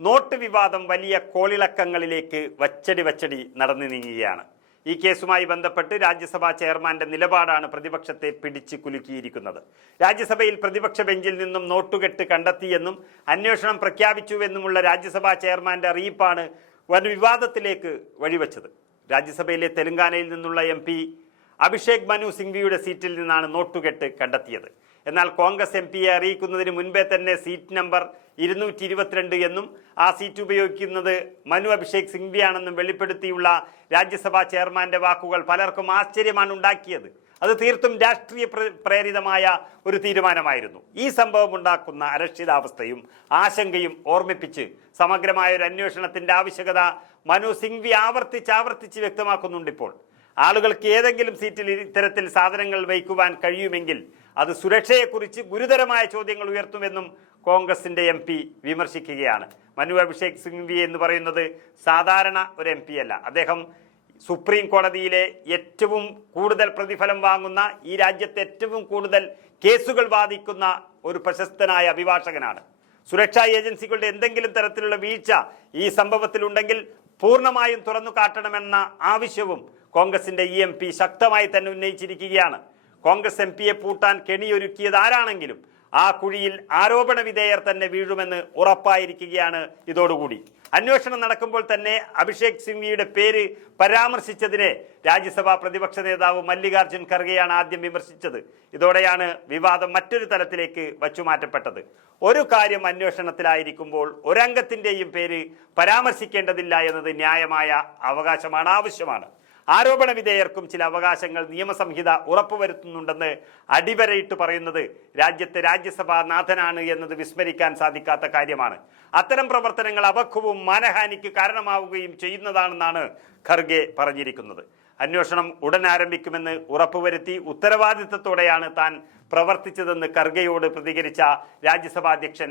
Not വിവാദം വലിയ കോളിളക്കങ്ങളിലേക്ക് വച്ചടി വച്ചടി നടന്നു നീങ്ങുകയാണ്. ഈ കേസുമായി ബന്ധപ്പെട്ട് രാജ്യസഭാ ചെയർമാന്റെ നിലപാടാണ് പ്രതിപക്ഷത്തെ പിടിച്ചു കുലുക്കിയിരിക്കുന്നത്. രാജ്യസഭയിൽ പ്രതിപക്ഷ ബെഞ്ചിൽ നിന്നും നോട്ടുകെട്ട് കണ്ടെത്തിയെന്നും അന്വേഷണം പ്രഖ്യാപിച്ചുവെന്നുമുള്ള രാജ്യസഭാ ചെയർമാന്റെ അറിയിപ്പാണ് വൻ വിവാദത്തിലേക്ക് വഴിവെച്ചത്. രാജ്യസഭയിലെ തെലങ്കാനയിൽ നിന്നുള്ള എം അഭിഷേക് മനു സിംഗ്വിയുടെ സീറ്റിൽ നിന്നാണ് നോട്ടുകെട്ട് കണ്ടെത്തിയത്. എന്നാൽ കോൺഗ്രസ് എം പിയെ അറിയിക്കുന്നതിന് മുൻപേ തന്നെ സീറ്റ് നമ്പർ ഇരുന്നൂറ്റി ഇരുപത്തിരണ്ട് എന്നും ആ സീറ്റ് ഉപയോഗിക്കുന്നത് മനു അഭിഷേക് സിംഗ്വിയാണെന്നും വെളിപ്പെടുത്തിയുള്ള രാജ്യസഭാ ചെയർമാന്റെ വാക്കുകൾ പലർക്കും ആശ്ചര്യമാണ് ഉണ്ടാക്കിയത്. അത് തീർത്തും രാഷ്ട്രീയ പ്രേരിതമായ ഒരു തീരുമാനമായിരുന്നു. ഈ സംഭവം ഉണ്ടാക്കുന്ന അരക്ഷിതാവസ്ഥയും ആശങ്കയും ഓർമ്മിപ്പിച്ച് സമഗ്രമായ ഒരു അന്വേഷണത്തിന്റെ ആവശ്യകത മനു സിംഗ്വി ആവർത്തിച്ച് ആവർത്തിച്ച് വ്യക്തമാക്കുന്നുണ്ട് ഇപ്പോൾ ആളുകൾക്ക് ഏതെങ്കിലും സീറ്റിൽ ഇത്തരത്തിൽ സാധനങ്ങൾ വയ്ക്കുവാൻ കഴിയുമെങ്കിൽ അത് സുരക്ഷയെക്കുറിച്ച് ഗുരുതരമായ ചോദ്യങ്ങൾ ഉയർത്തുമെന്നും കോൺഗ്രസിന്റെ എം പി വിമർശിക്കുകയാണ്. മനു അഭിഷേക് സിംഗ്വി എന്ന് പറയുന്നത് സാധാരണ ഒരു എം പി അല്ല. അദ്ദേഹം സുപ്രീം കോടതിയിലെ ഏറ്റവും കൂടുതൽ പ്രതിഫലം വാങ്ങുന്ന ഈ രാജ്യത്തെ ഏറ്റവും കൂടുതൽ കേസുകൾ വാദിക്കുന്ന ഒരു പ്രശസ്തനായ അഭിഭാഷകനാണ്. സുരക്ഷാ ഏജൻസികളുടെ എന്തെങ്കിലും തരത്തിലുള്ള വീഴ്ച ഈ സംഭവത്തിലുണ്ടെങ്കിൽ പൂർണമായും തുറന്നു കാട്ടണമെന്ന ആവശ്യവും കോൺഗ്രസിന്റെ ഇ ശക്തമായി തന്നെ ഉന്നയിച്ചിരിക്കുകയാണ്. കോൺഗ്രസ് എം പിയെ പൂട്ടാൻ കെണിയൊരുക്കിയത് ആരാണെങ്കിലും ആ കുഴിയിൽ ആരോപണ വിധേയർ തന്നെ വീഴുമെന്ന് ഉറപ്പായിരിക്കുകയാണ് ഇതോടുകൂടി. അന്വേഷണം നടക്കുമ്പോൾ തന്നെ അഭിഷേക് സിംഗ്വിയുടെ പേര് പരാമർശിച്ചതിനെ രാജ്യസഭാ പ്രതിപക്ഷ നേതാവ് മല്ലികാർജുൻ ഖർഗെയാണ് ആദ്യം വിമർശിച്ചത്. ഇതോടെയാണ് വിവാദം മറ്റൊരു തലത്തിലേക്ക് വച്ചുമാറ്റപ്പെട്ടത്. ഒരു കാര്യം അന്വേഷണത്തിലായിരിക്കുമ്പോൾ ഒരംഗത്തിന്റെയും പേര് പരാമർശിക്കേണ്ടതില്ല എന്നത് ന്യായമായ അവകാശമാണ് ആവശ്യമാണ്. ആരോപണ വിധേയർക്കും ചില അവകാശങ്ങൾ നിയമസംഹിത ഉറപ്പുവരുത്തുന്നുണ്ടെന്ന് അടിവരയിട്ട് പറയുന്നത് രാജ്യത്തെ രാജ്യസഭാ നാഥനാണ് എന്നത് വിസ്മരിക്കാൻ സാധിക്കാത്ത കാര്യമാണ്. അത്തരം പ്രവർത്തനങ്ങൾ അപക്വവും മാനഹാനിക്ക് കാരണമാവുകയും ചെയ്യുന്നതാണെന്നാണ് ഖർഗെ പറഞ്ഞിരിക്കുന്നത്. അന്വേഷണം ഉടൻ ആരംഭിക്കുമെന്ന് ഉറപ്പുവരുത്തി ഉത്തരവാദിത്തത്തോടെയാണ് താൻ പ്രവർത്തിച്ചതെന്ന് ഖർഗയോട് പ്രതികരിച്ച രാജ്യസഭാ അധ്യക്ഷൻ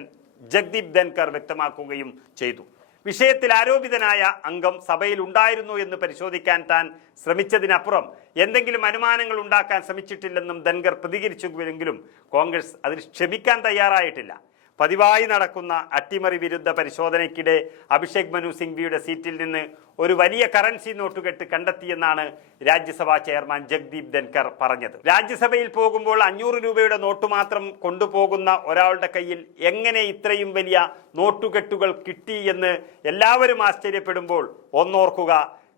ജഗ്ദീപ് ധൻകർ വ്യക്തമാക്കുകയും ചെയ്തു. വിഷയത്തിൽ ആരോപിതനായ അംഗം സഭയിൽ ഉണ്ടായിരുന്നു എന്ന് പരിശോധിക്കാൻ താൻ ശ്രമിച്ചതിനപ്പുറം എന്തെങ്കിലും അനുമാനങ്ങൾ ഉണ്ടാക്കാൻ ശ്രമിച്ചിട്ടില്ലെന്നും ധൻഖർ പ്രതികരിച്ചുവെങ്കിലും കോൺഗ്രസ് അതിൽ ക്ഷമിക്കാൻ തയ്യാറായിട്ടില്ല. പതിവായി നടക്കുന്ന അട്ടിമറി വിരുദ്ധ പരിശോധനയ്ക്കിടെ അഭിഷേക് മനു സിംഗ്വിയുടെ സീറ്റിൽ നിന്ന് ഒരു വലിയ കറൻസി നോട്ടുകെട്ട് കണ്ടെത്തിയെന്നാണ് രാജ്യസഭാ ചെയർമാൻ ജഗ്ദീപ് ധൻകർ പറഞ്ഞത്. രാജ്യസഭയിൽ പോകുമ്പോൾ അഞ്ഞൂറ് രൂപയുടെ നോട്ട് മാത്രം കൊണ്ടുപോകുന്ന ഒരാളുടെ കയ്യിൽ എങ്ങനെ ഇത്രയും വലിയ നോട്ടുകെട്ടുകൾ കിട്ടി എന്ന് എല്ലാവരും ആശ്ചര്യപ്പെടുമ്പോൾ ഒന്നോർക്കുക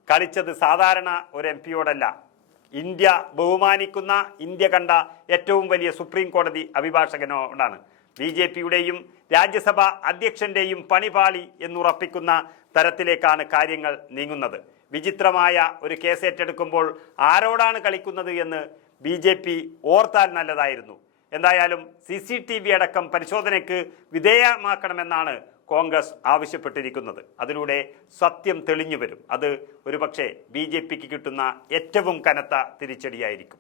കളിച്ചത് സാധാരണ ഒരു എം പിയോടല്ല. ഇന്ത്യ ബഹുമാനിക്കുന്ന ഇന്ത്യ കണ്ട ഏറ്റവും വലിയ സുപ്രീം കോടതി അഭിഭാഷകനോടാണ്. ബി ജെ പിയുടെയും രാജ്യസഭ അധ്യക്ഷന്റെയും പണിപാളി എന്നുറപ്പിക്കുന്ന തരത്തിലേക്കാണ് കാര്യങ്ങൾ നീങ്ങുന്നത്. വിചിത്രമായ ഒരു കേസ് ഏറ്റെടുക്കുമ്പോൾ ആരോടാണ് കളിക്കുന്നത് എന്ന് ബി ജെ പി ഓർത്താൽ നല്ലതായിരുന്നു. എന്തായാലും സി സി ടി വി അടക്കം പരിശോധനയ്ക്ക് വിധേയമാക്കണമെന്നാണ് കോൺഗ്രസ് ആവശ്യപ്പെട്ടിരിക്കുന്നത്. അതിലൂടെ സത്യം തെളിഞ്ഞു വരും. അത് ഒരുപക്ഷെ ബി ജെ പിക്ക് കിട്ടുന്ന ഏറ്റവും കനത്ത തിരിച്ചടിയായിരിക്കും.